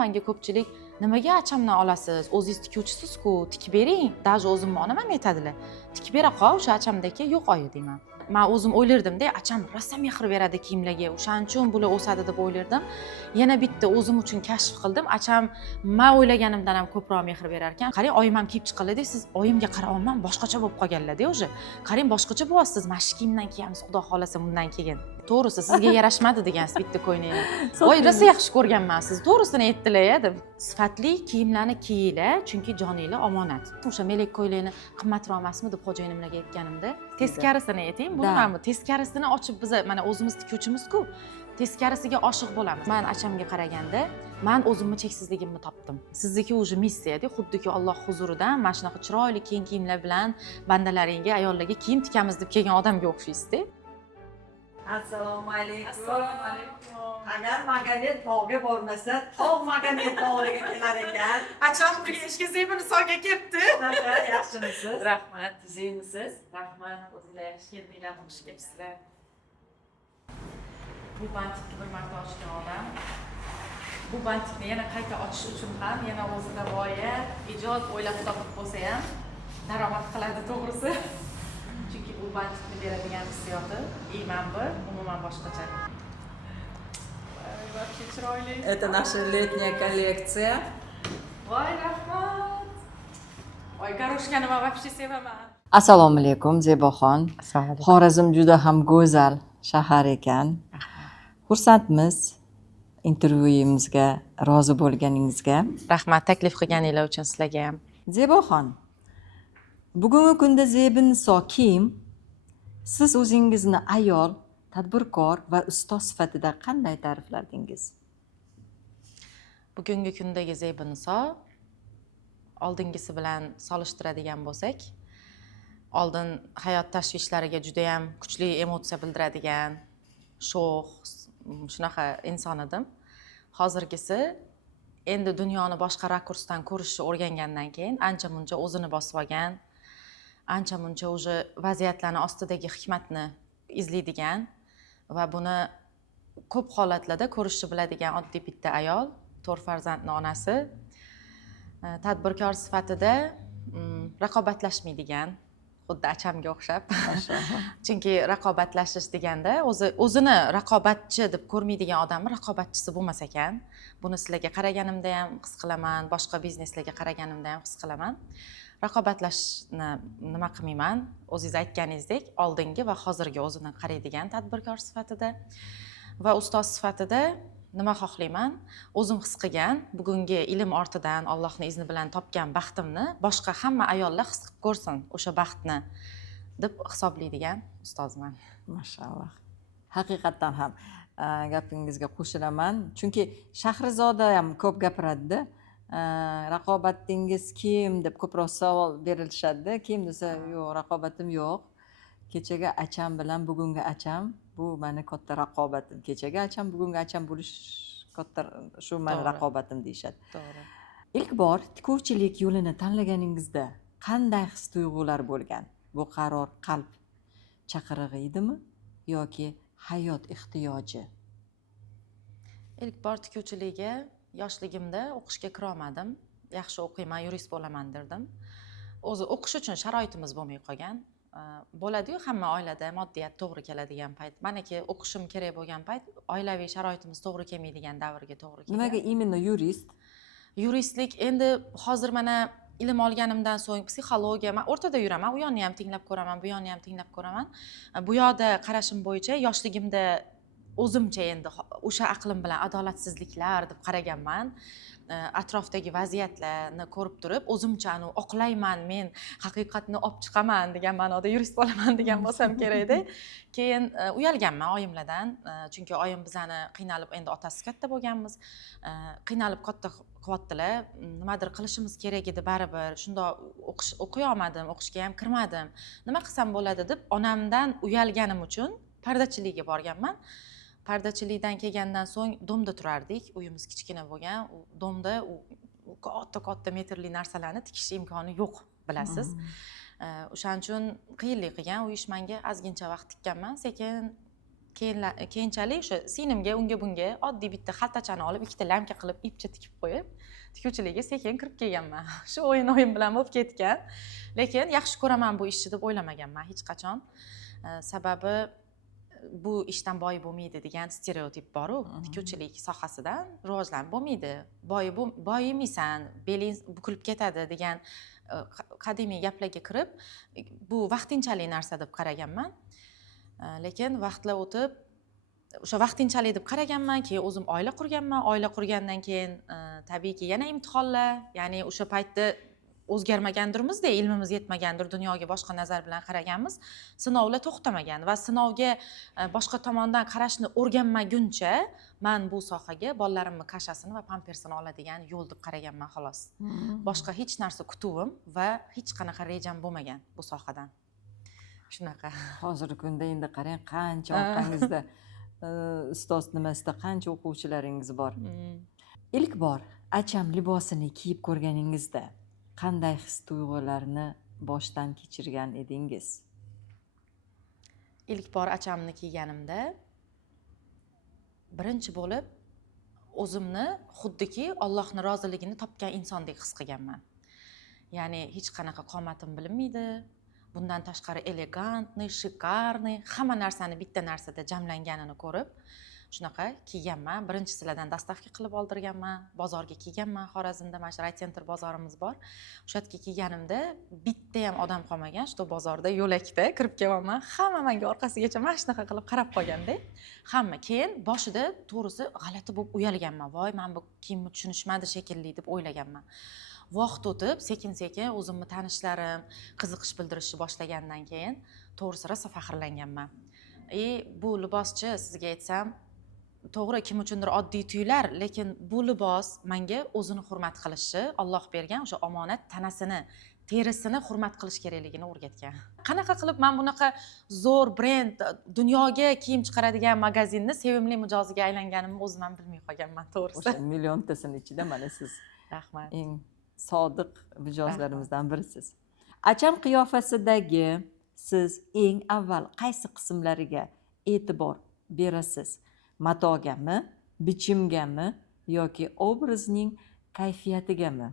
Menga ko'pchilik nimaga achamdan olasiz? O'zingiz tikuvchisiz-ku, tikib bering. Даже o'zimni onam ham aytadilar. Tikib bera qol, o'sha achamdaka yo'q oyi deyman. Men o'zim o'ylardim-da, acham rosa mehr beradi kiyimlarga. O'shaning uchun bular o'sadi deb o'ylardim. Yana bitta o'zim uchun kashf qildim. Acham men o'ylaganimdan ham ko'proq mehr berar ekan. Qarang, oyim ham kiyib chiqqanlar, siz oyimga qarayapman, boshqacha bo'lib qolganlar-da o'sha. Qarang, boshqacha bo'lyapsiz. Mana shu kiyimdan kiyamiz, xudo xolasa bundan keyin. To'g'risi sizga yarashmadi degansiz bitta ko'ylakni. Voy, rosa yaxshi ko'rganman siz. To'g'risini aytdilar-ya deb. Sifatli kiyimlarni kiyinglar, chunki joninglar omonat. O'sha melek ko'ylakni qimmatroq emasmi deb xo'jayinimlarga aytganimda, teskarisini ayting. Bu nima bu? Teskarisini ochib biz mana o'zimiz tikuvchimiz-ku. Teskarisiga oshiq bo'lamiz. Men achamga qaraganda, men o'zimni cheksizligimni topdim. Sizniki o'sha missiya-da, xuddiki Alloh huzuridan mana shunaqa chiroyli kiyim-kiyimlar bilan bandalaringga, ayollarga kiyim tikamiz deb kelgan odamga o'xshaysiz-da. Assalomu alaykum. Assalomu alaykum. Agar Magomed tog'ga bormasa, tog' Magomed tog'iga kelar ekan. Acham burga ishga Zeybini soyga ketdi. Yaxshimisiz? Rahmat, zeymisiz? Rahmat, o'zinglar yaxshi keldinglar, xush kelibsizlar. Bu bantikni bir marta ochgan odam. Bu bantikni yana qayta ochish uchun ham yana o'zida g'oya, ijod o'ylab topib bo'lsa ham daromad qiladi, to'g'risi. Chunki bu bantikni beradigan hissiyoti iman bir, umuman boshqacha. Вообще chiroyli. Это наша летняя коллекция. Voy, rahmat. Voy, garushkani men вообще sevaman. Assalomu alaykum Zeboxon. Xorazm juda ham go'zal shahar ekan. Xursandmiz intervyuyimizga rozi bo'lganingizga. Rahmat, taklif qilganinglar uchun sizlarga ham. Zeboxon, bugungi kunda Zebiniso kim? Siz o'zingizni ayol, tadbirkor va ustoz sifatida qanday ta'rifladingiz? Bugungi kundagi Zeybiniso oldingisi bilan solishtiradigan bo'lsak, oldin hayot tashvishlariga juda ham kuchli emotsiya bildiradigan, sho'x, shunaqa inson edim. Hozirgisi endi dunyoni boshqa rakursdan ko'rishni o'rgangandan keyin ancha-muncha o'zini bosib olgan, ancha-muncha o'sha vaziyatlarning ostidagi hikmatni izlaydigan va buni ko'p holatlarda ko'rishni biladigan oddiy bitta ayol, 4 farzandning onasi. Tadbirkor sifatida raqobatlashmaydigan, xuddi achamga o'xshab. Chunki raqobatlashish deganda o'zini raqobatchi deb ko'rmaydigan odamni raqobatchisi bo'lmas ekan. Buni sizlarga qaraganimda ham his qilaman, boshqa bizneslarga qaraganimda ham his qilaman. Raqobatlashni nima qilmayman? O'zingiz aytganingizdek, oldingi va hozirgi o'zini qaraydigan tadbirkor sifatida va ustoz sifatida nima xohlayman? O'zim his qilgan, bugungi ilm ortidan Allohning izni bilan topgan baxtimni boshqa hamma ayollar his qilib ko'rsin o'sha baxtni deb hisoblaydigan ustozman. Mashalloh. Haqiqatan ham gapingizga qo'shilaman. Chunki Shahrizoda ham ko'p gapiradi-da. Raqobatingiz kim deb ko'proq savol berilishadi. Kim desa, yo'q, raqobatim yo'q. Kechagi acham bilan bugungi acham bu meni katta raqobatim. Kechagi acham, bugungi acham bo'lish katta shu meni raqobatim deyshadi. To'g'ri. Ilk bor tikuvchilik yo'lini tanlaganingizda qanday his-tuyg'ular bo'lgan? Bu qaror qalb chaqirig'i edimi yoki hayot ehtiyoji? Ilk bor tikuvchilikka yoshligimda o'qishga kira olmadim. Yaxshi o'qiyman, yurist bo'laman derdim. O'zi o'qish uchun sharoitimiz bo'lmay qolgan. Bo'ladi-yu hamma oilada moddiyat to'g'ri keladigan payt. Meniki o'qishim kerak bo'lgan payt oilaviy sharoitimiz to'g'ri kelmaydigan davrga to'g'ri kelgan. Nimaga imенно yurist? Yuristlik endi hozir mana ilm olganimdan so'ng psixologiya, men o'rtada yuraman, u yoqni ham tinglab ko'raman, bu yoqni ham tinglab ko'raman. Bu yoqda qarashim bo'yicha yoshligimda o'zimcha endi o'sha aqlim bilan adolatsizliklar deb qaraganman. Atrofdagi vaziyatlarni ko'rib turib, o'zimcha oqlayman, men haqiqatni olib chiqaman degan ma'noda yurist bo'laman degan bo'lsam kerak-da. Keyin uyalganman oyimlardan, chunki oyim bizani qiynalib, endi otasi katta bo'lganmiz, qiynalib katta qilyaptilar, nimadir qilishimiz kerak edi baribir. Shunda o'qiy olmadim, o'qishga ham kirmadim. Nima qilsam bo'ladi deb onamdan uyalganim uchun pardachilikka borganman. Pardachilikdan kelgandan so'ng domda turardik. Uyimiz kichkina bo'lgan. Domda katta metrli narsalarni tikish imkoni yo'q, bilasiz. O'shaning uchun qiyinlik qilgan. U ish menga ozgincha vaqt tikkanman. Sekin keyinchalik o'sha singlimga unga bunga oddiy bitta xaltachani olib ikkita lamka qilib ipcha tikib qo'yib tikuvchilikka sekin kirib kelganman. Shu o'yin bilan bo'lib ketgan. Lekin yaxshi ko'raman bu ishni deb o'ylamaganman hech qachon. Sababi bu ishdan boy bo'lmaydi degan stereotip bor-ku, tikuvchilik sohasidan rivojlanib bo'lmaydi. Boyimaysan, beling bukilib ketadi degan qadimiy gaplarga kirib, bu vaqtinchalik narsa deb qaraganman. Lekin vaqtlar o'tib, o'sha vaqtinchalik deb qaraganman, keyin o'zim oila qurganman. Oila qurgandan keyin tabiiyki yana imtihonlar, ya'ni o'sha paytda o'zgarmagandirmizda, ilmimiz yetmagandir, dunyoga boshqa nazar bilan qaraganmiz. Sinovlar to'xtamagan va sinovga boshqa tomondan qarashni o'rganmaguncha men bu sohaga bolalarimning kashasini va pampersini oladigan yo'l deb qaraganman xolos. Boshqa hech narsa kutuvim va hech qanaqa rejam bo'lmagan bu sohadan. Shunaqa. Hozirgi kunda endi qarang, qancha orqangizda ustoz nimasida qancha o'quvchilaringiz bor. Ilk bor acham libosini kiyib ko'rganingizda qanday his-tuyg'ularni boshdan kechirgan edingiz? Ilk bor achamni kiyganimda birinchi bo'lib o'zimni xuddiki Allohning roziligini topgan insondek his qilganman. Ya'ni hech qanaqa qomatim bilinmaydi. Bundan tashqari elegantni, shikarni, hamma narsani bitta narsada jamlanganini ko'rib, shunaqa kiyganman. Birinchisilardan dastavka qilib oldirganman, bozorga kiyganman. Xorazmda mana shu Raycenter bozorimiz bor. O'sha yerga kiyganimda bitta ham odam qolmagan, shu bozorda yo'lakda kirib kelyapman. Hamma menga orqasigacha mana shunaqa qilib qarab qolganda, hamma keyin boshida to'g'risi g'alati bo'lib uyalganman. Voy, men bu kiyimni tushunishmadi shekilli deb o'ylaganman. Vaqt o'tib, sekin-sekin o'zimni tanishlarim qiziqish bildirishni boshlagandan keyin to'g'risi rosa faxrlanganman. Bu liboschi sizga aytsam, to'g'ri kim uchundir oddiy tuyular, lekin bu libos menga o'zini hurmat qilishi, Alloh bergan o'sha omonat tanasini, terisini hurmat qilish kerakligini o'rgatgan. Qanaqa qilib men bunaqa zo'r brend, dunyoga kiyim chiqaradigan magazinni sevimli mijoziga aylanganimni o'zim ham bilmay qolganman, to'g'risi. O'sha milliontasini ichida mana siz Rahmat. eng sodiq mijozlarimizdan birisiz. Acham qiyofasidagi siz eng avval qaysi qismlariga e'tibor berasiz? Matogami, bichimgami yoki obrazning kayfiyatigami?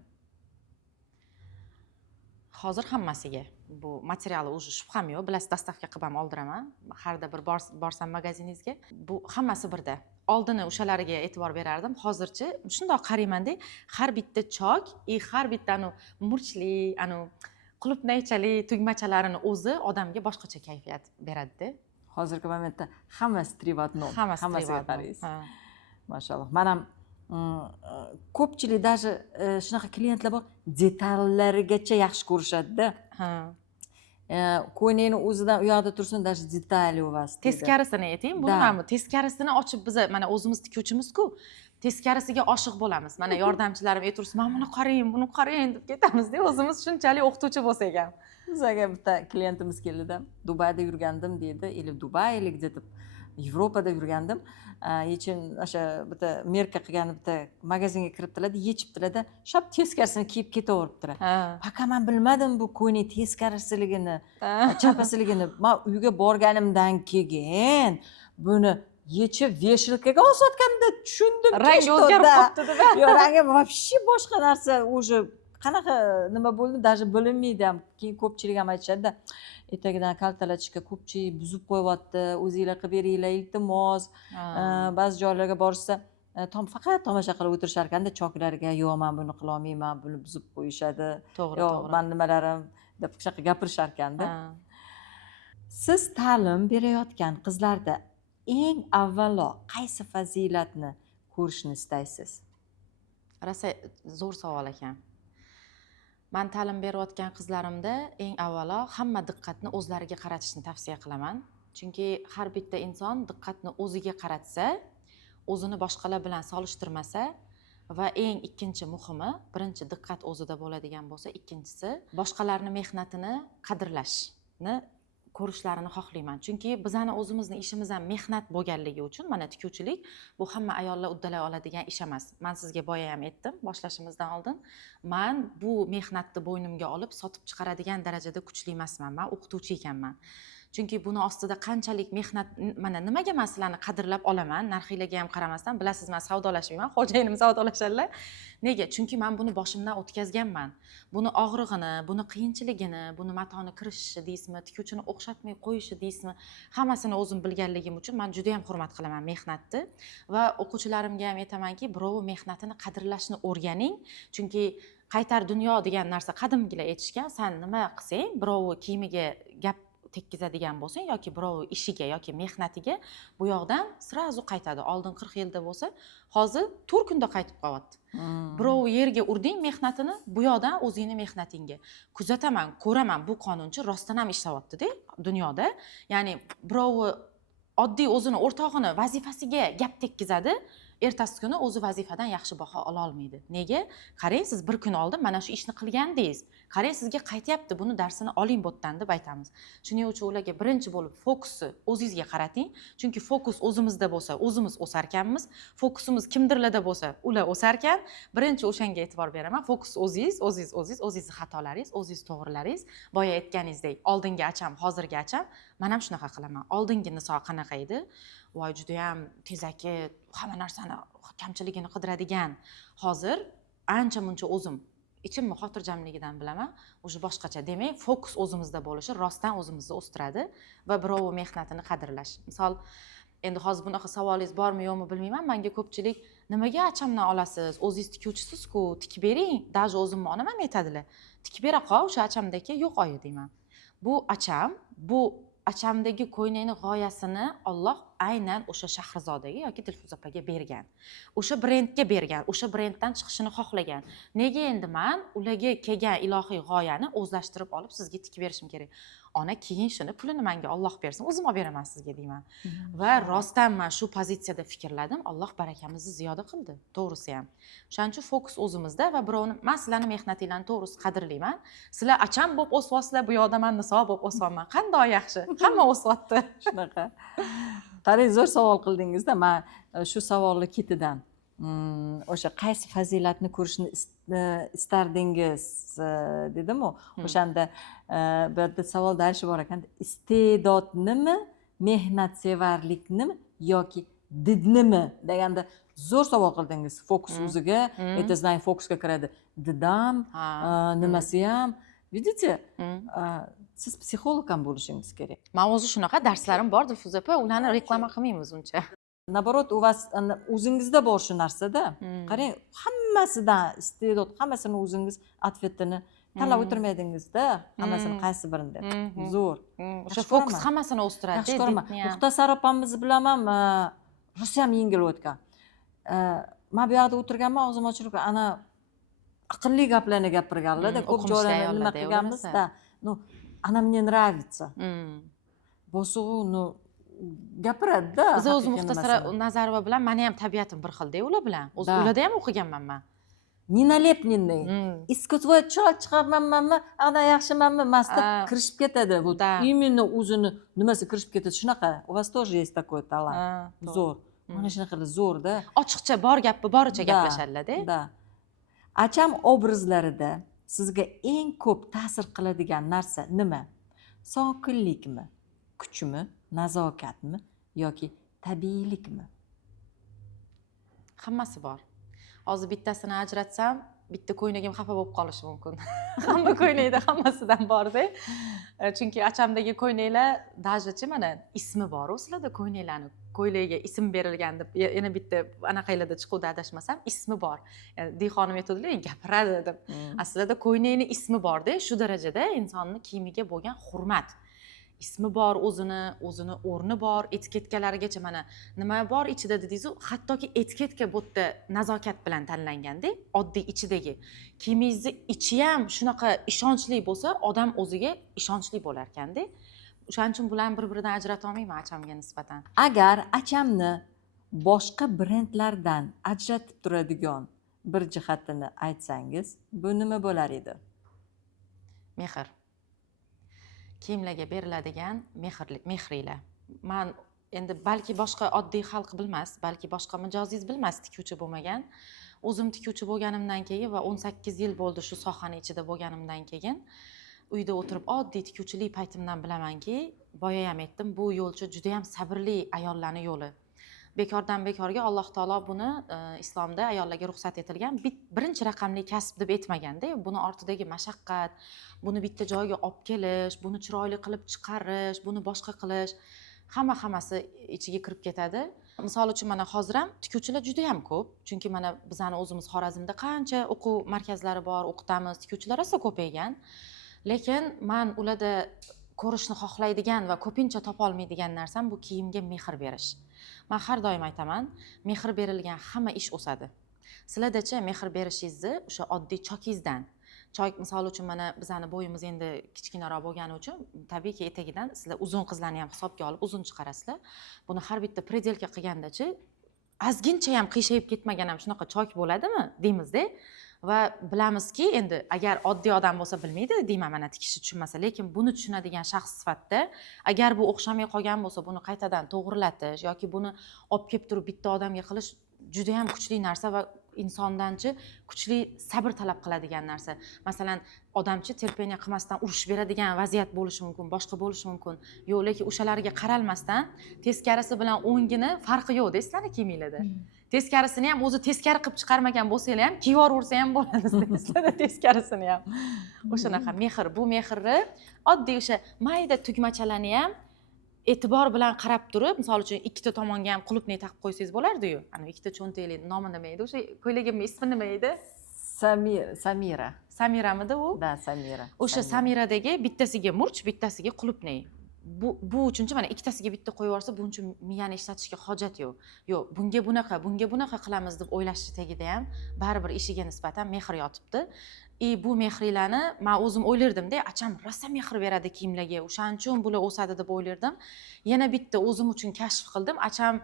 Hozir hammasiga. Bu materiali o'zi shubham yo'q. Bilasiz, dastavka qilib ham oldiraman. Harda bir borsam magaziningizga. Bu hammasi birda. Oldini o'shalariga e'tibor berardim. Hozirchi shundoq qaraymanda, har bitta chok, har bitta murchli, qulupnaychali tugmachalarini o'zi odamga boshqacha kayfiyat beradi-da. Hozirgi momentda hammasi privatnoy, hammasiga qaraysiz. Mashalloh. Men ham ko'pchilik даже shunaqa klientlar bor, detallarigacha yaxshi ko'rishadi-da. Ko'ynakni o'zidan u yoqda tursin, даже detali u vas. Teskarisini ayting, buni ham teskarisini ochib biz mana o'zimiz tikuvchimiz-ku, teskarisiga oshiq bo'lamiz. Mana yordamchilarim aytursa, "Men buni qarang, buni qarang" deb ketamiz-da, o'zimiz shunchalik o'qituvchi bo'lsak ham. Bizga bitta klientimiz keldi-da, Dubayda yurgandim deydi, или Dubaylik deb Yevropada yurgandim. Yechin o'sha bitta merka qilgan bitta magazinga kiribdilar, yechibdilar-da, shop teskarisini kiyib ketaveribdilar. Faqat men bilmadim bu ko'ynak teskarisiligini, chapasiligini. Men uyga borganimdan keyin buni yechib veshilkaga osayotganda tushundim. Rangi o'zgarib qopti-da. Yo'q, rangi вообще boshqa narsa, уже qanaqa nima bo'ldi, даже bilinmaydi ham. Keyin ko'pchilik ham aytishadi-da, etagidan kaltalatishga ko'pchilik buzib qo'yapti, o'zingizlar qilib beringlar, iltimos. Ba'zi joylarga borsa, faqat tomosha qilib o'tirishar ekanda, choklariga, "Yo'q, men buni qila olmayman, buni buzib qo'yishadi." To'g'ri, Yo'q, to'g'ri. men nimalarim deb shunaqa gapirishar ekanda. Siz ta'lim berayotgan qizlarda eng avvalo qaysi fazilatni ko'rishni istaysiz? Rosa zo'r savol ekan. Men ta'lim berayotgan qizlarimda eng avvalo hamma diqqatni o'zlariga qaratishni tavsiya qilaman. Chunki har bitta inson diqqatni o'ziga qaratsa, o'zini boshqalar bilan solishtirmasa va eng ikkinchi muhimi, birinchi diqqat o'zida bo'ladigan bo'lsa, ikkinchisi boshqalarning mehnatini qadrlashni ko'rishlarini xohlayman. Chunki bizani o'zimizni ishimiz ham mehnat bo'lganligi uchun, mana tikuvchilik bu hamma ayollar uddalay oladigan ish emas. Men sizga boya ham aytdim, boshlashimizdan oldin, men bu mehnatni bo'ynimga olib sotib chiqaradigan darajada kuchli emasman. Men o'qituvchi ekanman. chunki buni ostida qanchalik mehnat, mana nimaga man sizlarni qadrlab olaman, narxinglarga ham qaramasdan, bilasiz men savdolashmayman, xo'jayinim savdolashadilar. Nega? Chunki men buni boshimdan o'tkazganman. Buni og'rig'ini, buni qiyinchiligini, buni matoni kirishishi deysizmi, tikuvchini o'xshatmay qo'yishi deysizmi, hammasini o'zim bilganligim uchun men juda ham hurmat qilaman mehnatni va o'quvchilarimga ham aytamanki, birovning mehnatini qadrlashni o'rganing, chunki qaytar dunyo degan narsa qadimgilar aytishgan, sen nima qilsang, birovning kiyimiga gap tekkizadigan bo'lsang yoki birovning ishiga yoki mehnatiga bu yoqdan srazu qaytadi. Oldin 40 yilda bo'lsa, hozir 4 kunda qaytib qolyapti. Birov yerga urding mehnatini, bu yoqdan o'zingni mehnatingga. Kuzataman, ko'raman, bu qonunchi rostdan ham ishlayapti-da dunyoda. Ya'ni birov oddiy o'zini o'rtog'ini vazifasiga gap tekkizadi, ertasi kuni o'zi vazifadan yaxshi baho ola olmaydi. Nega? Qarang, siz bir kun oldin mana shu ishni qilgandingiz. Qarang, sizga qaytyapti, buni darsini oling bu yerdan deb aytamiz. Shuning uchun ularga birinchi bo'lib fokusni o'zingizga qarating, chunki fokus o'zimizda bo'lsa, o'zimiz o'sar ekanmiz. Fokusimiz kimdirlarda bo'lsa, ular o'sar ekan. Birinchi o'shanga e'tibor beraman. Fokus o'zingiz xatolaringiz, o'zingiz to'g'rilaringiz. Boya aytganingizdek, oldingi acham, hozirgi acham, men ham shunaqa qilaman. Oldingi Niso qanaqa edi? Voy, juda ham tezaki, hamma narsani kamchiligini qidiradigan. Hozir ancha muncha o'zim ichimni xotirjamligidan bilaman, o'sha boshqacha. Demak, fokus o'zimizda bo'lishi rostdan o'zimizni o'stiradi va birovning mehnatini qadrlash. Misol, endi hozir bunaqa savolingiz bormi yo'qmi bilmayman. Menga ko'pchilik nimaga achamdan olasiz? O'zingiz tikuvchisiz-ku, tikib bering. Даже o'zimni onam ham aytadilar. Tikib bera qol, o'sha achamdagi yo'q oyi deyman. Bu achamdagi ko'ylakni g'oyasini Alloh aynan o'sha Shahrizodaga yoki Dilfuza opaga bergan. O'sha brendga bergan, o'sha brenddan chiqishini xohlagan. Nega endi men ularga kelgan ilohiy g'oyani o'zlashtirib olib sizga tikib berishim kerak? Ona, keyin shuni pulini menga Alloh bersin, o'zim olib beraman sizga deyman. Va rostdan men shu pozitsiyada fikrladim, Alloh barakamizni ziyoda qildi, to'g'risi ham. O'shaning uchun fokus o'zimizda va birovni, men sizlarni mehnatinglarni to'g'risi qadrlayman. Sizlar acham bo'lib o'syapsizlar, bu yoqda men Niso bo'lib o'syapman. Qanday yaxshi, hamma o'syapti. Shunaqa. Qarang, zo'r savol qildingizda, men shu savolni ketidan o'sha qaysi fazilatni ko'rishni istardingiz dedim-ku. O'shanda bu yerda savol dalishi bor ekan. Iste'dodnimi, mehnatsevarliknimi yoki didnimi deganda zo'r savol qildingiz. Fokus o'ziga, это знаю, fokusga kiradi. Didam, nimasi ham. Видите? Siz psixolog ham bo'lishingiz kerak. Men o'zi shunaqa darslarim bor, Dilfuza opa, ularni reklama qilmaymiz uncha. Naborot, u vas o'zingizda bor shu narsada. Qarang, hammasidan iste'dod, hammasini o'zingiz atvetini tanlab o'tirmadingizda, hammasini qaysi birini deb. Zo'r. O'sha fokus hammasini o'stiradi. Yaxshi ko'raman. Muxtasar opamizni bilaman, rosa ham yengil o'tgan. Men bu yoqda o'tirganman, o'zim ochirib, ana aqlli gaplarni gapirganlar-da, ko'p joylarni nima qilganmiz-da. Ну, она мне нравится. Bosuv, ну, gapiradi-da. Biz o'zi Muxtasar Nazarova bilan meni ham tabiatim bir xilda ular bilan. O'zi ularda ham o'qiganman men. Неналепленный. Искусствовой chol chiqarmanmi, ana yaxshimanmi, masta kirishib ketadi. Bu именно o'zini nimasi kirishib ketadi. Shunaqa. У вас тоже есть такой талант. Zo'r. Mana shunaqa zo'r-da. Ochiqcha bor gapni boricha gaplashadilar-da. Da. Acham obrazlarida sizga eng ko'p ta'sir qiladigan narsa nima? Sokinlikmi, kuchmi, nazokatmi yoki tabiiylikmi? Hammasi bor. Hozir bittasini ajratsam, bitta ko'ynagim xafa bo'lib qolishi mumkin. Hamma ko'ynakda hammasidan bor-da. Chunki achamdagi ko'ynaklar dajachi mana ismi bor o'slarda ko'ynaklarni. Ko'ylagiga ism berilgan deb yana bitta anaqalarda chiquvda adashmasam ismi bor. Ya'ni Dixonim aytadilar, gapiradi deb. Aslida ko'ynakning ismi bor-da, shu darajada insonni kiyimiga bo'lgan hurmat. Ismi bor, o'zini o'rni bor, etiketkalarigacha mana nima bor ichida dedingiz-ku, hattoki etiketka bu yerda nazokat bilan tanlanganda, oddiy ichidagi kiyimingizni ichi ham shunaqa ishonchli bo'lsa, odam o'ziga ishonchli bo'lar ekanda. O'shaning uchun bularni bir-biridan ajrata olmayman achamga nisbatan. Agar achamni boshqa brendlardan ajratib turadigan bir jihatini aytsangiz, bu nima bo'lar edi? Mehr. Kiyimlarga beriladigan mehriylar. Men endi balki boshqa oddiy xalq bilmas, balki boshqa mijozingiz bilmas, tikuvchi bo'lmagan. O'zim tikuvchi bo'lganimdan keyin va 18 yil bo'ldi shu sohani ichida bo'lganimdan keyin uyda o'tirib oddiy tikuvchilik paytimdan bilamanki, boya ham aytdim, bu yo'lchi juda ham sabrli ayollarning yo'li. Bekordan bekorga Alloh taolo buni islomda ayollarga ruxsat etilgan birinchi raqamli kasb deb aytmaganda, buni ortidagi mashaqqat, buni bitta joyga olib kelish, buni chiroyli qilib chiqarish, buni boshqa qilish, hammasi ichiga kirib ketadi. Misol uchun mana hozir ham tikuvchilar juda ham ko'p, chunki mana bizani o'zimiz Xorazmda qancha o'quv markazlari bor, o'qitamiz, tikuvchilar rosa ko'paygan. Lekin men ularda ko'rishni xohlaydigan va ko'pincha topa olmaydigan narsam bu kiyimga mehr berish. Men har doim aytaman, mehr berilgan hamma ish o'sadi. Sizlardachi mehr berishingizni o'sha oddiy chokingizdan, choy misol uchun mana bizani bo'yimiz endi kichkinaroq bo'lgani uchun tabiiyki etagidan sizlar uzun qizlarni ham hisobga olib uzun chiqarasizlar. Buni har bitta predelka qilgandachi ozgincha ham qiyshayib ketmagan ham shunaqa chok bo'ladimi deymizda. Va bilamizki, endi agar oddiy odam bo'lsa bilmaydi deyman, mana tikishni tushunmasa, lekin buni tushunadigan shaxs sifatida agar bu o'xshamay qolgan bo'lsa, buni qaytadan to'g'rilatish yoki buni olib kelib turib bitta odamga qilish juda ham kuchli narsa va insondanchi kuchli sabr talab qiladigan narsa. Masalan, odamchi terpeniya qilmasdan urush beradigan vaziyat bo'lishi mumkin, boshqa bo'lishi mumkin. Yo'q, lekin o'shalarga qaralmasdan teskarisi bilan o'ngini farqi yo'q deysizlarni kiyimlarda. Teskarisini ham o'zi teskari qilib chiqarmagan bo'lsanglar ham kiyib yuborsa ham bo'ladi deysizlar teskarisini ham. O'shanaqa mehr, bu mehrni oddiy o'sha mayda tugmachalarni ham e'tibor bilan qarab turib, misol uchun ikkita tomonga ham qulupni taqib qo'ysangiz bo'lardi-yu. Ana ikkita cho'ntaklik nomi nima edi? O'sha ko'ylagimning ismi nima edi? Samira. Samiramidi u? Da, Samira. O'sha Samiradagi bittasiga murch, bittasiga qulupni. Bu uchunchi mana ikkitasiga bitta qo'yib yuborsa, buncha miyani ishlatishga hojat yo'q. Yo'q, bunga bunaqa qilamiz deb o'ylashni tagida ham baribir ishiga nisbatan mehr yotibdi. Bu mehrlarni men o'zim o'ylardim-da, acham rosa mehr beradi kiyimlarga, o'shaning uchun bular o'sadi deb o'ylardim. Yana bitta o'zim uchun kashf qildim, acham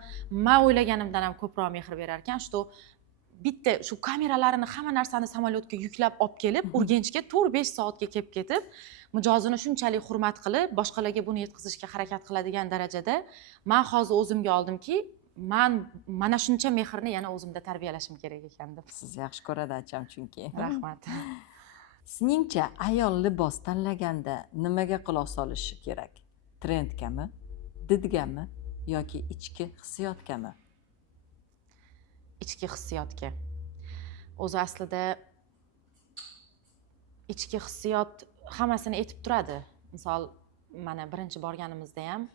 men o'ylaganimdan ham ko'proq mehr berar ekan. Bitta shu kameralarini hamma narsani samolyotga yuklab olib kelib, Urganchga 4-5 soatga kelib ketib, mijozini shunchalik hurmat qilib, boshqalarga buni yetkazishga harakat qiladigan darajada men hozir o'zimga oldimki, mana shuncha mehrni yana o'zimda tarbiyalashim kerak ekan deb. Siz yaxshi ko'radi acham chunki. Rahmat. Sizningcha ayol libos tanlaganda nimaga quloq solishi kerak? Trendgami, didgami yoki ichki hissiyotgami? Ichki hissiyotga. O'zi aslida ichki hissiyot hammasini aytib turadi. Misol, mana birinchi borganimizda ham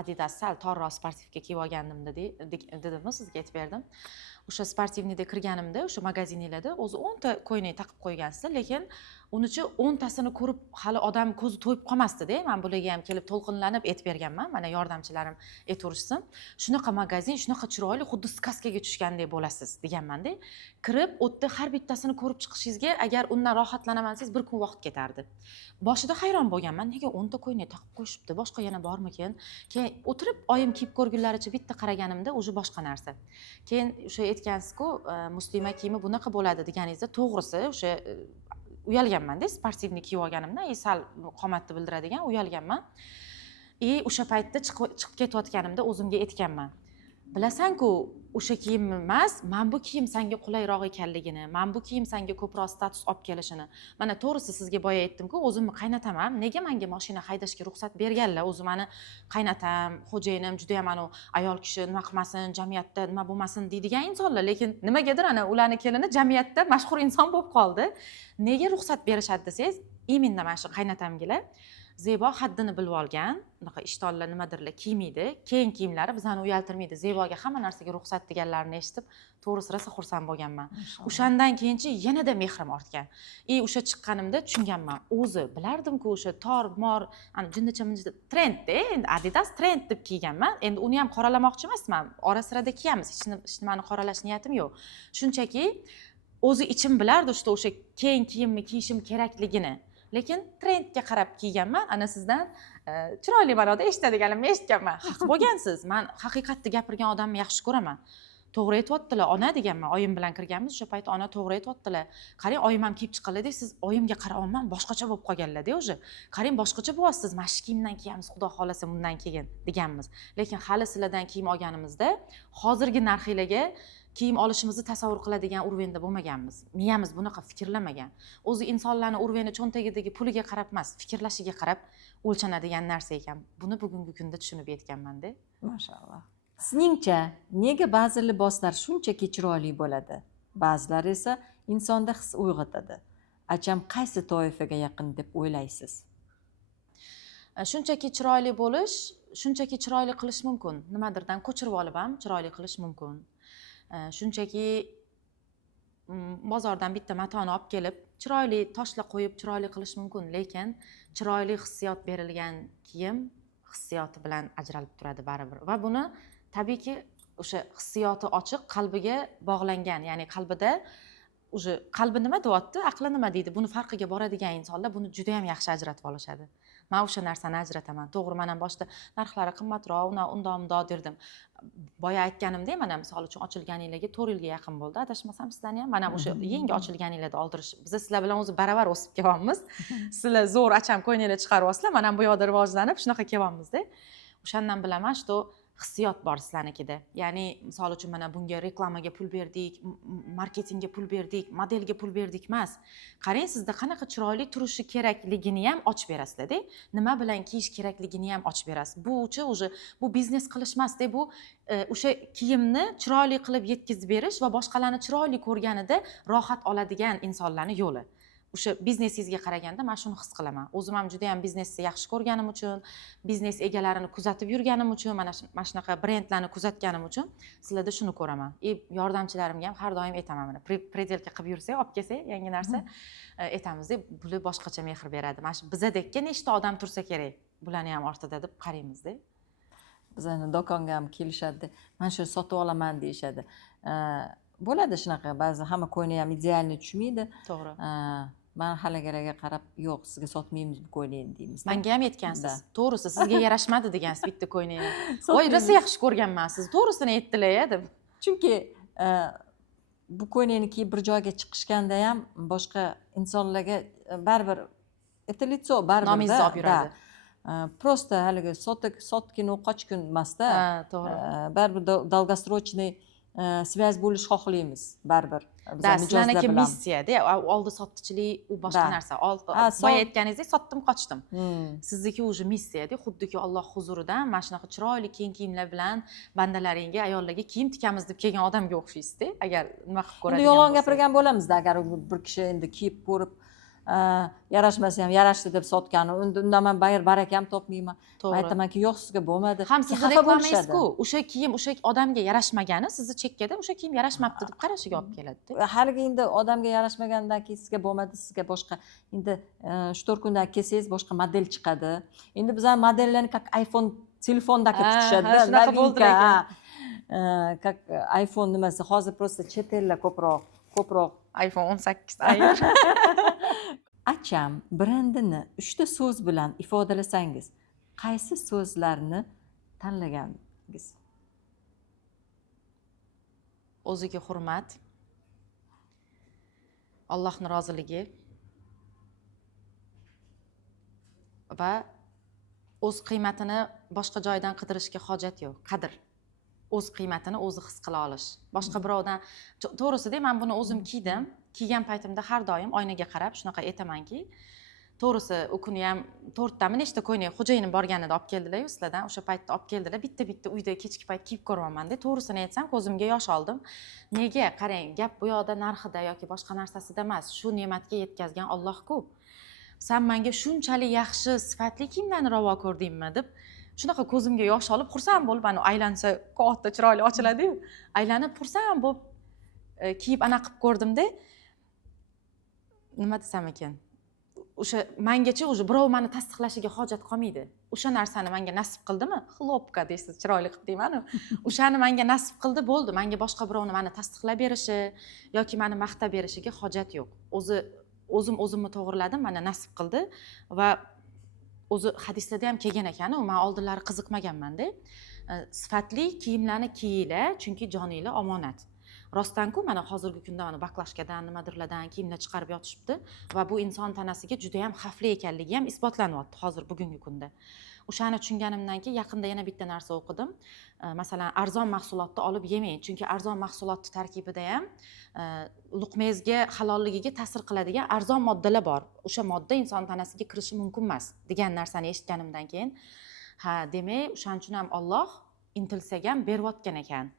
Adidas sal torroq sportivga kiyib olgandim dedimmi, sizga aytib berdim. O'sha sportivnida kirganimda, o'sha magazinlarda o'zi 10 ta ko'ylak taqib qo'ygansizlar, lekin unichi 10 tasini ko'rib hali odam ko'zi to'yib qolmasdi-da. Men bularga ham kelib to'lqinlanib aytib berganman, mana yordamchilarim aytverishsin. Shunaqa magazin, shunaqa chiroyli, xuddi skaskaga tushgandek bo'lasiz deganman-da. Kirib, o'tda har bittasini ko'rib chiqishingizga agar undan rohatlanaman desangiz bir kun vaqt ketardi. Boshida hayron bo'lganman, nega 10 ta ko'ylak taqib qo'yishibdi, boshqa yana bormikin? Keyin o'tirib oyim kiyib ko'rgunlaricha bitta qaraganimda o'zi boshqa narsa. Keyin o'sha aytgansiz-ku, muslima kiyimi bunaqa bo'ladi deganingizda to'g'risi o'sha uyalganman-da, sportivni kiyib olganimdan, sal qomatni bildiradigan uyalganman. O'sha paytda chiqib ketayotganimda o'zimga aytganman. Bilasan-ku, o'sha kiyim emas, men bu kiyim senga qulayroq ekanligini, men bu kiyim senga ko'proq status olib kelishini. Mana to'g'risi sizga boya aytdim-ku, o'zimni qaynatam ham nega menga mashina haydashga ruxsat berganlar? O'zi meni qaynatam, xo'jayinim juda ham ayol kishi nima qilmasin, jamiyatda nima bo'lmasin deydigan insonlar, lekin nimagadir ana ularning kelini jamiyatda mashhur inson bo'lib qoldi. Nega ruxsat berishadi desangiz, imенно mana shu qaynatamgilar Zebo haddini bilib olgan, unaqa ishtonlar nimadirlar kiymaydi, keng kiyimlari bizani uyaltirmaydi. Zeboga hamma narsaga ruxsat deganlarini eshitib, to'g'risi rosa xursand bo'lganman. O'shandan keyinchi yanada mehrim ortgan. O'sha chiqqanimda tushunganman. O'zi bilardim-ku, o'sha tor-mor, jinnicha-minjicha trendda, endi Adidas trend deb kiyganman. Endi uni ham qoralamoqchi emasman. Ora-sirada kiyamiz, hech nimani qoralash niyatim yo'q. Shunchaki o'zi ichim bilardi o'sha keng kiyimni kiyishim kerakligini. Lekin trendga qarab kiyganman. Ana sizdan chiroyli ma'noda eshitadiganimni eshitganman. Haq bo'lgansiz. Men haqiqatni gapirgan odamni yaxshi ko'raman. to'g'ri aytyaptilar ona deganman, oyim bilan kirganmiz, o'sha payt ona to'g'ri aytyaptilar. Qarang, oyim ham kiyib chiqqanlarda siz oyimga qarayapman, boshqacha bo'lib qolganlar-da o'sha. Qarang, boshqacha bo'lyapsiz, mana shu kiyimdan kiyamiz, xudo xolasa bundan keyin deganmiz. Lekin hali sizlardan kiyim olganimizda hozirgi narxlarga kiyim olishimizni tasavvur qiladigan urvenda bo'lmaganmiz. Miyamiz bunaqa fikrlamagan. O'zi insonlarning urveni cho'ntagidagi puliga qarab emas, fikrlashiga qarab o'lchanadigan narsa ekan. Buni bugungi kunda tushunib yetganman-da. Mashalloh. Sizningcha nega ba'zi liboslar shunchaki chiroyli bo'ladi, ba'zilari esa insonda his uyg'otadi? Acham qaysi toifaga yaqin deb o'ylaysiz? Shunchaki chiroyli bo'lish, shunchaki chiroyli qilish mumkin. Nimadirdan ko'chirib olib ham chiroyli qilish mumkin. Shunchaki bozordan bitta matoni olib kelib, chiroyli toshla qo'yib chiroyli qilish mumkin, lekin chiroyli hissiyot berilgan kiyim hissiyoti bilan ajralib turadi baribir. Va buni tabiiyki o'sha hissiyoti ochiq, qalbiga bog'langan, ya'ni qalbida o'sha qalbi nima deyapti, aqli nima deydi, buni farqiga boradigan insonlar buni juda ham yaxshi ajratib olishadi. Men o'sha narsani ajrataman. To'g'ri, men ham boshida narxlari qimmatroq, undoq derdim. Boya aytganimdek, mana misol uchun ochilganinglarga 4 yilga yaqin bo'ldi. Adashmasam sizlarni ham mana o'sha yangi ochilganinglarda oldirish. Biz sizlar bilan o'zi baravar o'sib kelyapmiz. Sizlar zo'r acham ko'ynaklar chiqaryapsizlar, men ham bu yoqda rivojlanib shunaqa kelyapmiz-da. O'shandan bilaman, что hissiyot bor sizlarnikida. Ya'ni misol uchun mana bunga reklamaga pul berdik, marketingga pul berdik, modelga pul berdik emas. Qarang, sizda qanaqa chiroyli turishi kerakligini ham ochib berasizlar-da. Nima bilan kiyish kerakligini ham ochib berasiz. Bu o'sha bu biznes qilish emas-da, bu o'sha kiyimni chiroyli qilib yetkazib berish va boshqalarni chiroyli ko'rganida rohat oladigan insonlarning yo'li. O'sha biznesingizga qaraganda men shuni his qilaman. O'zim ham juda ham biznesni yaxshi ko'rganim uchun, biznes egalarini kuzatib yurganim uchun, mana shunaqa brendlarni kuzatganim uchun sizlarda shuni ko'raman. Yordamchilarimga ham har doim aytaman, mana predelka qilib yursak, olib kelsak, yangi narsa aytamiz-da, bular boshqacha mehr beradi. Mana shu bizadekka nechta odam tursa kerak, bularni ham ortida deb qaraymiz-da. Bizani do'konga ham kelishadi, mana shu sotib olaman deyishadi. Bo'ladi shunaqa, ba'zi hamma ko'ynak ham idealni tushmaydi. To'g'ri. Men xalagaraga qarab, yo'q, sizga sotmaymiz bu ko'ynakni deymiz. Menga ham aytgansiz. To'g'risi, sizga yarashmadi degansiz bitta ko'ynakni. Voy, rosa yaxshi ko'rganman siz. To'g'risini aytdilar-ya deb. Chunki bu ko'ynakni kiyib bir joyga chiqishganda ham boshqa insonlarga baribir это лицо baribir nomingizni olib yuradi. Просто haligi sotginu qochgin emasda. Ha, to'g'ri. Baribir долгосрочный связь bo'lish xohlaymiz baribir. Da, sizlarniki missiya-da, oldi sottichilik u boshqa narsa. Boya aytganingizdek, sotdim, qochdim. Sizniki o'sha missiya-da, xuddiki Alloh huzuridan mana shunaqa chiroyli keng kiyimlar bilan bandalaringga, ayollarga kiyim tikamiz deb kelgan odamga o'xshaysizda. Agar nima qilib ko'radigan bo'lsa. Endi yolg'on gapirgan bo'lamiz-da, agar bir kishi endi kiyib ko'rib yarashmasa ham yarashdi deb sotgani, undan men baraka ham topmayman. Aytamanki, yo'q, sizga bo'lmadi. Ham sizni reklamangiz-ku, o'sha kiyim o'sha odamga yarashmagani, sizni chekkada o'sha kiyim yarashmabdi deb qarashiga olib keladi-da. Haligi endi odamga yarashmagandan keyin sizga bo'lmadi, sizga boshqa endi 4 kundan kelsangiz boshqa model chiqadi. Endi bizlar modellarni как iPhone telefondagi tutishadi-da. Shunaqa bo'ldi ekan. Как iPhone nimasi, hozir просто chet ellar ko'proq iPhone 18 ayir. Acham brendini 3 ta so'z bilan ifodalasangiz, qaysi so'zlarni tanlagansiz? O'ziga hurmat, Allohning roziligi va o'z qiymatini boshqa joydan qidirishga hojat yo'q. Qadr. O'z qiymatini o'zi his qila olish. Boshqa birovdan, to'g'risida men buni o'zim kiydim. Kiygan paytimda har doim oynaga qarab shunaqa aytamanki, to'g'risi u kuni ham 4 tami nechta ko'ynak xo'jayinim borganida olib keldilar-yu, sizlardan o'sha paytda olib keldilar. Bitta uyda kechki payt kiyib ko'raman-da. To'g'risini aytsam, ko'zimga yosh oldim. Nega? Qarang, gap bu yoqda narxida yoki boshqa narsasida emas, shu ne'matga yetkazgan Alloh-ku. Sen menga shunchalik yaxshi, sifatli kiyimlarni ravo ko'rdingmi deb shunaqa ko'zimga yosh olib, xursand bo'lib, ana aylansa katta chiroyli ochiladi-yu. Aylanib xursand bo'lib kiyib ana qilib ko'rdim-da. Nima desam ekan? O'sha mengacha o'sha birov meni tasdiqlashiga hojat qolmaydi. O'sha narsani menga nasib qildimi? Xlopka deysiz, chiroyli qilib deyman-ku. O'shani menga nasib qildi, bo'ldi. Menga boshqa birovni meni tasdiqlab berishi yoki meni maqtab berishiga hojat yo'q. O'zimni to'g'riladim, mana nasib qildi va o'zi hadislarda ham kelgan ekan, men oldinlari qiziqmaganman-da. sifatli kiyimlarni kiyinglar, chunki joninglar omonat. Rostdanku mana hozirgi kunda mana baklashkadan nimadirlardan kiyimlar chiqarib yotishibdi va bu inson tanasiga juda ham xavfli ekanligi ham isbotlanyapti hozir bugungi kunda. O'shani tushunganimdan keyin yaqinda yana bitta narsa o'qidim. Masalan, arzon mahsulotni olib yemang, chunki arzon mahsulotni tarkibida ham luqmangizga halolligiga ta'sir qiladigan arzon moddalar bor. O'sha modda inson tanasiga kirishi mumkin emas degan narsani eshitganimdan keyin, ha, demak, o'shaning uchun ham Alloh intilsak ham berayotgan ekan.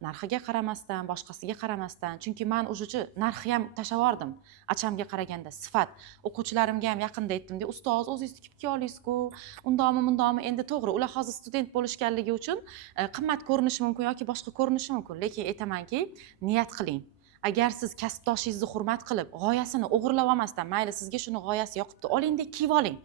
Narxiga qaramasdan, boshqasiga qaramasdan, chunki men o'sha narxni ham tashlavordim. Achamga qaraganda sifat. O'quvchilarimga ham yaqinda aytdim-da, ustoz, o'zingiz tikib kiya olasiz-ku, undomi, endi to'g'ri, ular hozir student bo'lishganligi uchun qimmat ko'rinishi mumkin yoki boshqa ko'rinishi mumkin, lekin aytamanki, niyat qiling. Agar siz kasbdoshingizni hurmat qilib, g'oyasini o'g'irlab olmasdan, mayli sizga shuni g'oyasi yoqibdi, olingda kiyib oling.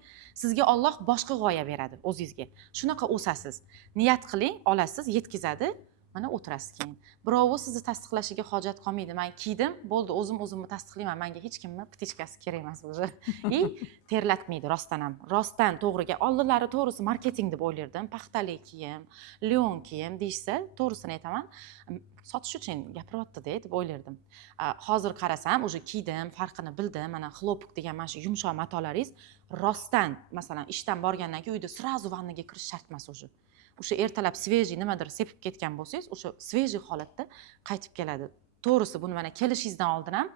Sizga Alloh boshqa g'oya beradi o'zingizga. Shunaqa o'sasiz. Niyat qiling, olasiz, yetkazadi. Mana o'tirasiz keyin. Birovi sizni tasdiqlashiga hojat qolmaydi. Men kiydim, bo'ldi, o'zimni tasdiqlayman. Menga hech kimni ptichkasi kerak emas o'zi. Terlatmaydi rostdan ham. Rostdan to'g'riga oldinlari to'g'risi marketing deb o'ylardim. Paxtali kiyim, leon kiyim deyishsa, to'g'risini aytaman, sotish uchun gapiryapti-da deb o'ylardim. Hozir qarasam, o'sha kiydim, farqini bildim. Mana xlopuk degan mana shu yumshoq matolaringiz rostdan, masalan, ishdan borgandan keyin uyda srazu vannaga kirish shart emas o'sha. O'sha ertalab svejiy nimadir sepib ketgan bo'lsangiz, o'sha svejiy holatda qaytib keladi. To'g'risi buni mana kelishingizdan oldin ham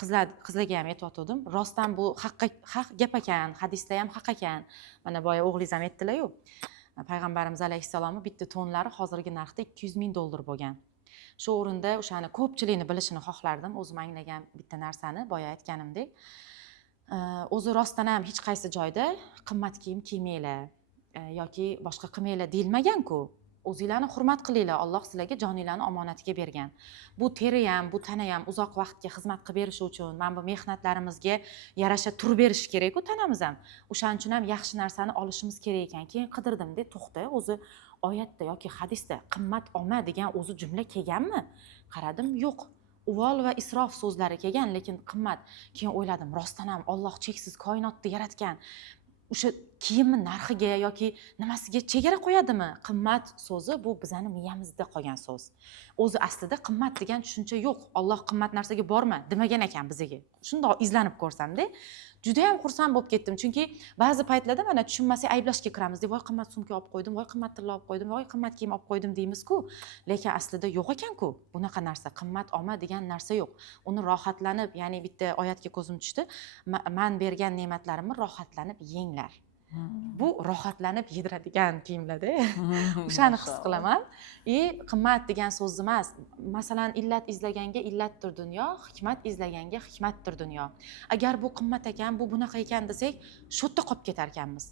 qizlarga ham aytayotgandim. Rostdan bu haq gap ekan, hadisda ham haq ekan. Mana boya o'g'lingiz ham aytdilar-ku. Payg'ambarimiz alayhissalomni bitta tonlari hozirgi narxda $200,000 bo'lgan. Shu o'rinda o'shani ko'pchilikni bilishini xohlardim, o'zim anglagan bitta narsani, boya aytganimdek. O'zi rostdan ham hech qaysi joyda qimmat kiyim kiymanglar yoki boshqa qilmanglar deyilmagan-ku. O'zinglarni hurmat qilinglar. Alloh sizlarga joninglarni omonatiga bergan. Bu teri ham, bu tana ham uzoq vaqtga xizmat qilib berishi uchun, mana bu mehnatlarimizga yarasha tur berish kerak-ku tanamiz ham. O'shaning uchun ham yaxshi narsani olishimiz kerak ekan. Keyin qidirdim-da, to'xta, o'zi oyatda yoki hadisda qimmat olma degan o'zi jumla kelganmi? Qaradim, yo'q. Uvol va isrof so'zlari kelgan, lekin qimmat. Keyin o'yladim, rostdan ham Alloh cheksiz koinotni yaratgan. O'sha kiyimni narxiga yoki nimasiga chegara qo'yadimi? Qimmat so'zi bu bizani miyamizda qolgan so'z. O'zi aslida qimmat degan tushuncha yo'q. Alloh qimmat narsaga borma demagan ekan bizga. Shundoq izlanib ko'rsamda, juda ham xursand bo'lib ketdim. Chunki ba'zi paytlarda mana tushunmasak ayblashga kiramiz. Voy qimmat sumka olib qo'ydim, voy qimmat tilla olib qo'ydim, voy qimmat kiyim olib qo'ydim deymiz-ku. Lekin aslida yo'q ekan-ku. Bunaqa narsa, qimmat olma degan narsa yo'q. Uni rohatlanib, ya'ni bitta oyatga ko'zim tushdi. Men bergan ne'matlarimni rohatlanib yenglar. Bu rohatlanib yediradigan kiyimlarda. O'shani his qilaman. Qimmat degan so'z emas. Masalan, illat izlaganga illatdir dunyo, hikmat izlaganga hikmatdir dunyo. Agar bu qimmat ekan, bu bunaqa ekan desak, shu yerda qolib ketar ekanmiz.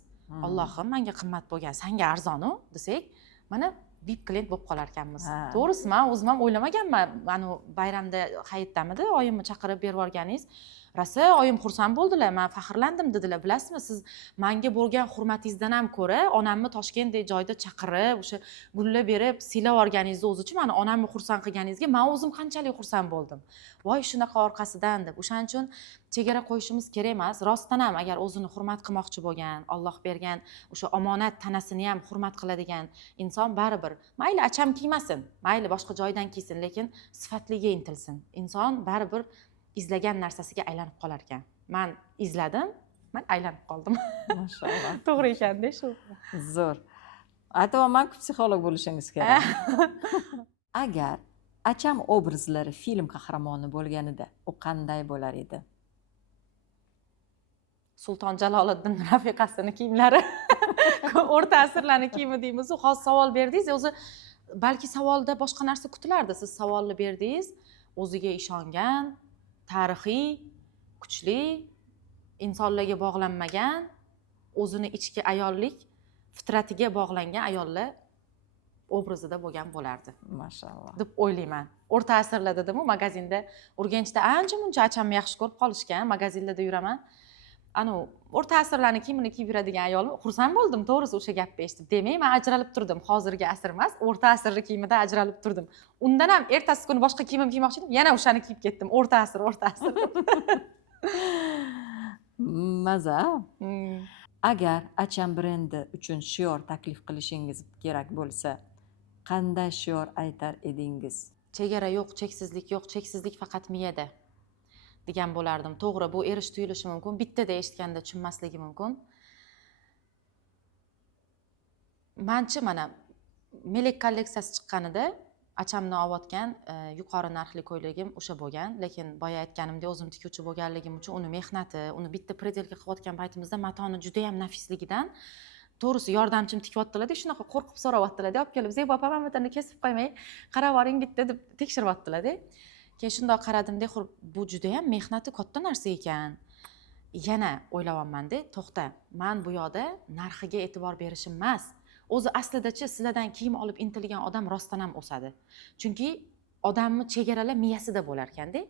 Allohim, menga qimmat bo'lgan, senga arzon-u desak, mana bip klient bo'lib qolar ekanmiz. To'g'risi, men o'zim ham o'ylamaganman. Mana bayramda hayitdamidi, oyimni chaqirib berib yuborganingiz. Rasa oyim xursand bo'ldilar, men faxrlandim dedilar. Bilasizmi, siz menga bo'lgan hurmatingizdan ham ko'ra, onamni Toshkentdek joyda chaqirib, o'sha gullar berib, siylab yuborganingizni o'zi-chi, meni onamni xursand qilganingizga men o'zim qanchalik xursand bo'ldim. Voy shunaqa orqasidan deb. O'shaning uchun chegara qo'yishimiz kerak emas. Rostdan ham agar o'zini hurmat qilmoqchi bo'lgan, Alloh bergan o'sha omonat tanasini ham hurmat qiladigan inson baribir, mayli acham kiymasin, mayli boshqa joydan kiysin, lekin sifatliga intilsin. Inson baribir izlagan narsasiga aylanib qolar ekan. Men izladim, men aylanib qoldim. Mashallah. To'g'ri ekan-da shu. Zo'r. Aytaman-ku, psixolog bo'lishingiz kerak. Agar acham obrazlari film qahramoni bo'lganida, u qanday bo'lar edi? Sulton Jaloliddin rafiqasini kiyimlari, o'rta asrlarning kiyimi deymiz. Hozir savol berdingiz, o'zi balki savolda boshqa narsa kutilardi. Siz savolni berdingiz, o'ziga ishongan, tarixiy, kuchli, insonlarga bog'lanmagan, o'zini ichki ayollik fitratiga bog'langan ayollar obrazida bo'lgan bo'lardi. Mashallah. deb o'ylayman. O'rta asrlar dedim-ku, magazinda Urganchda ancha-muncha achamni yaxshi ko'rib qolishgan, magazinlarda yuraman. O'rta asrlarning kiyimini kiyib yuradigan ayol, xursand bo'ldim to'g'risi o'sha gapni eshitib. Demak, men ajralib turdim. Hozirgi asr emas, o'rta asrli kiyimida ajralib turdim. Undan ham ertasi kuni boshqa kiyim kiymoqchi edim, yana o'shani kiyib ketdim. O'rta asr. Maza. Agar acham brendi uchun shior taklif qilishingiz kerak bo'lsa, qanday shior aytar edingiz? Chegara yo'q, cheksizlik yo'q, cheksizlik faqat miyada degan bo'lardim. To'g'ri, bu erish tuyulishi mumkin, bittada eshitganda tushunmasligi mumkin. Manchi mana melek kolleksiyasi chiqqanida achamni olayotgan yuqori narxli ko'ylagim o'sha bo'lgan, lekin boya aytganimdek o'zim tikuvchi bo'lganligim uchun uni mehnati, uni bitta predelga qilayotgan paytimizda matoni juda ham nafisligidan to'g'risi yordamchim tikyaptilar-da, shunaqa qo'rqib so'rayaptilar-da, olib kelib, "Zebo opa, mana bu yerni kesib qo'ymay, qarab oling bitta" deb tekshiryaptilar-da. Keyin shundoq qaradimda, bu juda ham mehnati katta narsa ekan. Yana o'ylayapman-da, to'xta, men bu yoqda narxiga e'tibor berishim emas. O'zi aslida-chi sizlardan kiyim olib intilgan odam rostdan ham o'sadi. Chunki odamni chegaralar miyasida bo'lar ekanda.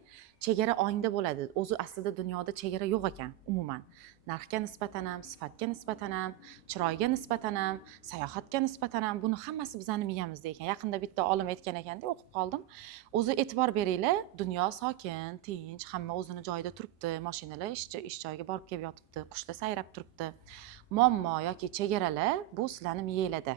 Chegara ongda bo'ladi. O'zi aslida dunyoda chegara yo'q ekan umuman. Narxga nisbatan ham, sifatga nisbatan ham, chiroyga nisbatan ham, sayohatga nisbatan ham buni hammasi bizning miyamizda ekan. Yaqinda bitta olim aytgan ekanda, o'qib qoldim. O'zi e'tibor beringlar, dunyo sokin, tinch, hamma o'zini joyida turibdi, mashinalar ish joyiga borib kelib yotibdi, qushlar sayrab turibdi. Muammo yoki chegaralar bu sizlarning miyanglarda.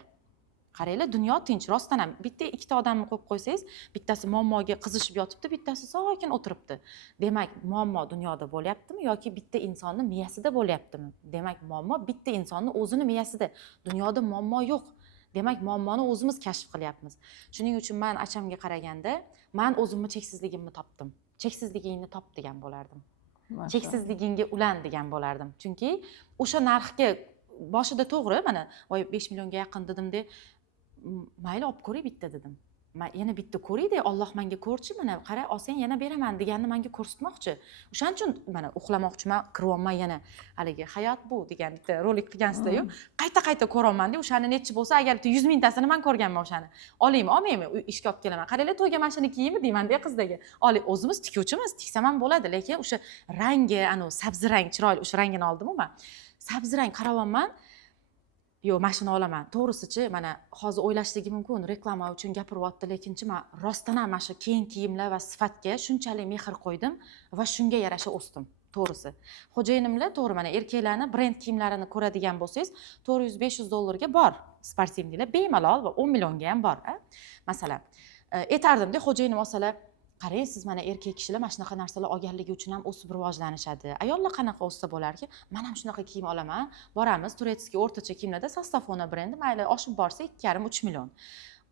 Qaranglar, dunyo tinch, rostdan ham bitta ikkita odamni qo'yib qo'ysangiz, bittasi muammoga qizishib yotibdi, bittasi sokin o'tiribdi. Demak, muammo dunyoda bo'lyaptimi yoki bitta insonning miyasida bo'lyaptimi? Demak, muammo bitta insonning o'zini miyasida. Dunyoda muammo yo'q. Demak, muammoni o'zimiz kashf qilyapmiz. Shuning uchun men achamga qaraganda, men o'zimni cheksizligimni topdim. Cheksizligingni top degan bo'lardim. Cheksizligingga ulan degan bo'lardim. Chunki o'sha narxga boshida to'g'ri, mana 5 millionga yaqin dedimda, mayli olib ko'ray bitta dedim. Men yana bitta ko'rayda, Alloh menga ko'rchi, mana qara, olsang yana beraman deganni menga ko'rsatmoqchi. O'shaning uchun mana uxlamoqchiman, kiryapman yana haligi hayot bu degan bitta rolik qilgansizlar-ku. Qayta ko'raman-da, o'shani nechi bo'lsa, agar 100 mingtasini men ko'rganman o'shani. Olaymi, olmaymi? Ishga olib kelaman. Qaranglar, to'yga mashina kiyimi deyman-da qizdagi. Olay, o'zimiz tikuvchimiz, tiksam ham bo'ladi, lekin o'sha rangi, sabzi rang, chiroyli o'sha rangini oldim-ku men. Sabzi rang qaryapman. Yo'q, mashina olaman. To'g'risi-chi, mana hozir o'ylashligi mumkin, reklama uchun gapiryapti, lekinchi men rostdan ham mana shu kiyim kiyimlar va sifatga shunchalik mehr qo'ydim va shunga yarasha o'sdim. To'g'risi. Xo'jayinimlar to'g'ri, mana erkaklarni brend kiyimlarini ko'radigan bo'lsangiz, 400-500 dollarga bor. Sportivnilar bemalol va 10 millionga ham bor, masalan. Aytardim-da, xo'jayinim olsalar, qarang, siz mana erkak kishilar mana shunaqa narsalar olganligi uchun ham o'sib rivojlanishadi. Ayollar qanaqa o'ssa bo'larki, men ham shunaqa kiyim olaman. Boramiz, turetskiy o'rtacha kiyimlarda Sastafona brendi, mayli oshib borsa 2,5-3 million.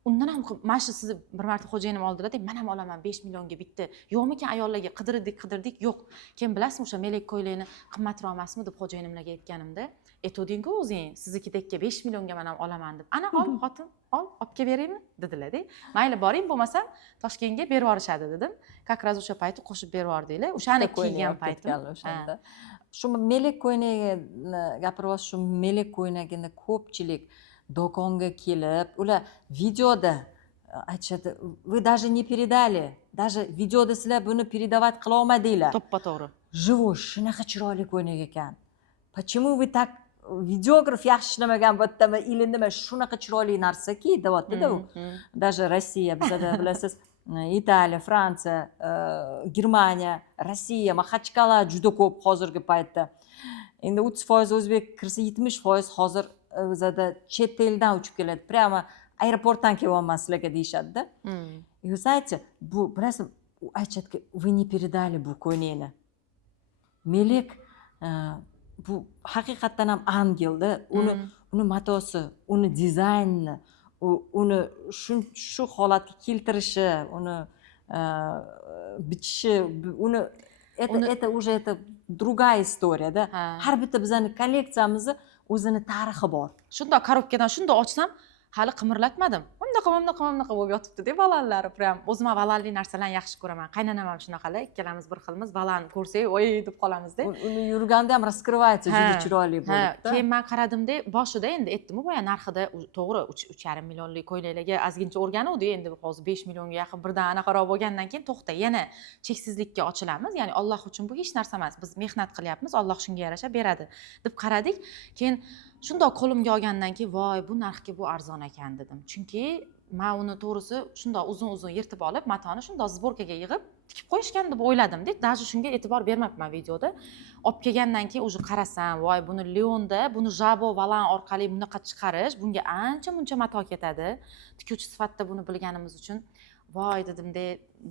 Undan ham mana shu sizni bir marta xo'jayinim oldilar-da, men ham olaman 5 millionga bitta. Yo'qmikan ayollarga qidirdik, yo'q. Keyin bilasizmi, o'sha melek ko'ylakni qimmatroq emasmi deb xo'jayinimlarga aytganimda, aytding-ku o'zing, siznikidekka 5 millionga men ham olaman deb. Ana ol, xotin, olib kelib beraymi dedilar-da. Mayli, boring, bo'lmasam Toshkentga berib yuborishadi dedim. Как раз o'sha payti qo'shib berib yubordinglar. O'shani kiygan paytim o'shanda. Shu melek ko'ynagini gapiryapsiz, shu melek ko'ynagini ko'pchilik do'konga kelib, ular videoda aytishadi, "Вы даже не передали, даже videoda sizlar buni передавать qila olmadinglar." To'ppa-to'g'ri. Живой, shunaqa chiroyli ko'ynak ekan. Почему вы так videograf yaxshi ishlamagan bo'ldimi, или nima shunaqa chiroyli narsaki deyapti-da u. Даже Rossiya, bizada bilasiz, Italiya, Fransiya, Germaniya, Rossiya, maxachkalar juda ko'p hozirgi paytda. Endi 30% o'zbek kirsa 70% hozir bizada chet eldan uchib keladi. Prямо aeroportdan kelyapman sizlarga deyishadi-da. И вы знаете, bu bilasizmi, u aytadiki, "Вы не передали bu ko'ynakni." Melek bu haqiqatdan ham angelda, uni matosi, uni dizayni, uni shu holatga keltirishi, uni bichishi, uni это уже это другая история-da. Har bitta bizning kolleksiyamizni o'zini tarixi bor. Shundoq korobkadan shundoq ochsam, hali qimirlatmadim. Bunaqa bo'lib yotibdi-da valallari, prям. O'zim ham valalli narsalarni yaxshi ko'raman. Qaynonam ham shunaqalar, ikkalamiz bir xilmiz, valan ko'rsak, "Oy" deb qolamiz-da. Uni yurganda ham раскрывается, juda chiroyli bo'lib. Keyin men qaradimda, boshida endi aytdim-ku, boya narxida to'g'ri 3,5 millionlik ko'ylaklarga ozgincha o'rganuvdi, endi hozir 5 millionga yaqin birdan anaqaroq bo'lgandan keyin to'xta, yana cheksizlikka ochilamiz. Ya'ni Alloh uchun bu hech narsa emas. Biz mehnat qilyapmiz, Alloh shunga yarasha beradi deb qaradik. Keyin shundoq qo'limga olgandan keyin, "Voy, bu narxga bu arzon ekan" dedim. Chunki men uni to'g'risi shundoq uzun yirtib olib, matoni shundoq zborkaga yig'ib tikib qo'yishgan deb o'yladim-da. Даже shunga e'tibor bermabman videoda. Olib kelgandan keyin уже qarasam, voy buni Leonda, buni Jabo Valan orqali bunaqa chiqarish, bunga ancha-muncha mato ketadi. Tikuvchi sifatida buni bilganimiz uchun voy dedimda,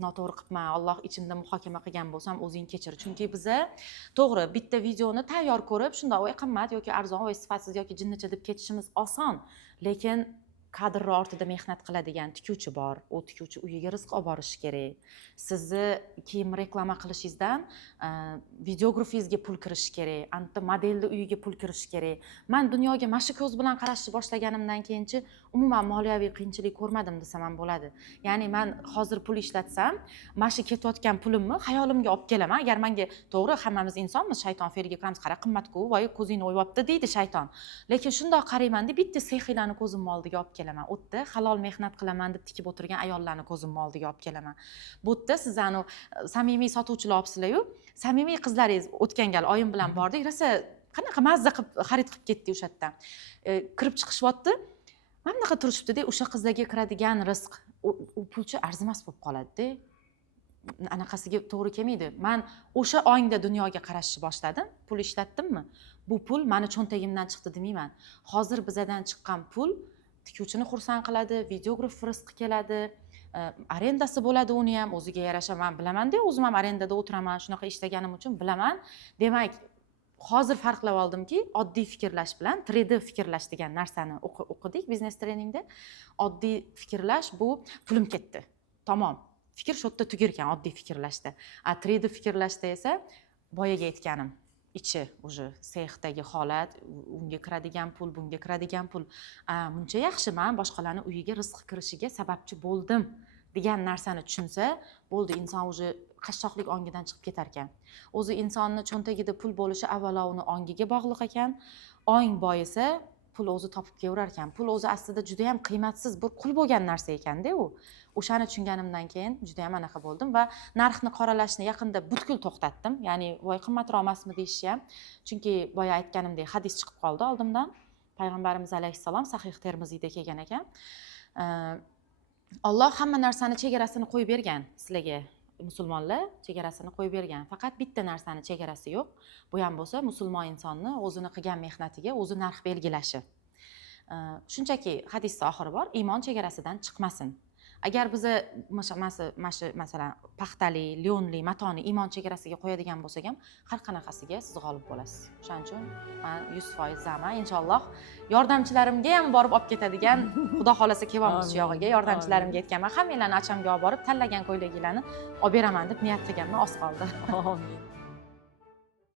noto'g'ri qilibman. Alloh ichimda muhokama qilgan bo'lsam, o'zing kechir. Chunki biza to'g'ri bitta videoni tayyor ko'rib, shunda voy qimmat yoki arzon, voy sifatsiz yoki jinnicha deb ketishimiz oson. Lekin kadrlar ortida mehnat qiladigan tikuvchi bor. U tikuvchi uyiga rizq olib borishi kerak. Sizni kiyim reklama qilishingizdan videografingizga pul kirishi kerak. Anta modelni uyiga pul kirishi kerak. Men dunyoga mana shu ko'z bilan qarashni boshlaganimdan keyinchi umuman moliyaviy qiyinchilik ko'rmadim desam ham bo'ladi. Ya'ni men hozir pul ishlatsam, mana shu ketayotgan pulimni xayolimga olib kelaman. Agar menga to'g'ri hammamiz insonmiz, shayton feriga kiramiz, qara qimmat-ku, voy ko'zingni o'yibdi deydi shayton. Lekin shundoq qarayman-da, bitta sexiylarni ko'zim oldiga olib kelaman. U yerda halol mehnat qilaman deb tikib o'tirgan ayollarni ko'zim oldiga olib kelaman. Bu yerda siz anu samimiy sotuvchilar olibsizlar-yu, samimiy qizlaringiz o'tgan gal oyim bilan bordik, rosa qanaqa mazza qilib xarid qilib ketdi o'sha yerdan. Kirib chiqishyapti. Mana bunaqa turishibdi-da, o'sha qizlarga kiradigan rizq, u pulchi arzimas bo'lib qoladi-da. Anaqasiga to'g'ri kelmaydi. Men o'sha ongda dunyoga qarashni boshladim. Pul ishlatdimmi? Bu pul meni cho'ntagimdan chiqdi demayman. Hozir bizadan chiqqan pul tikuvchini xursand qiladi, videograf rizqi keladi, arendasi bo'ladi uni ham o'ziga yarasha. Men bilaman-da, o'zim ham arendada o'tiraman, shunaqa ishlaganim uchun bilaman. Demak, hozir farqlab oldimki, oddiy fikrlash bilan 3D fikrlash degan narsani o'qidik biznes treningda. Oddiy fikrlash bu pulim ketdi. Tamom. Fikr shu yerda tugar ekan oddiy fikrlashda. 3D fikrlashda esa boyaga aytganim, ichi уже sexdagi holat, unga kiradigan pul, bunga kiradigan pul. Buncha yaxshi, men boshqalarning uyiga rizq kirishiga sababchi bo'ldim degan narsani tushunsa, bo'ldi, inson уже qashshoqlik ongidan chiqib ketar ekan. O'zi insonning cho'ntagida pul bo'lishi avvalo uni ongiga bog'liq ekan. Ong boyisa pul o'zi topib kelaverar ekan. Pul o'zi aslida juda ham qiymatsiz bir qul bo'lgan narsa ekanda u. O'shani tushunganimdan keyin juda ham anaqa bo'ldim va narxni qoralashni yaqinda butkul to'xtatdim. Ya'ni voy qimmatroq emasmi deyishni ham. Chunki boya aytganimdek hadis chiqib qoldi oldimdan. Payg'ambarimiz alayhissalom Sahih Termiziyda kelgan ekan. Alloh hamma narsani chegarasini qo'yib bergan sizlarga. Musulmonlar chegarasini qo'yib bergan. Faqat bitta narsani chegarasi yo'q. Bu ham bo'lsa musulmon insonni o'zini qilgan mehnatiga o'zi narx belgilashi. Shunchaki hadisda oxiri bor, iymon chegarasidan chiqmasin. Agar biza masalan paxtali, leonli matoni iymon chegarasiga qo'yadigan bo'lsak ham, har qanaqasiga siz g'olib bo'lasiz. Shuning uchun men 100% zaman inshaalloh yordamchilarimga ham borib olib ketadigan, Xudo xolasa kelamiz shu yog'iga, yordamchilarimga aytganman, hammanglarni achamga olib borib tanlagan ko'ylaginglarni olib beraman deb niyat qilganman, oz qoldi. Amin.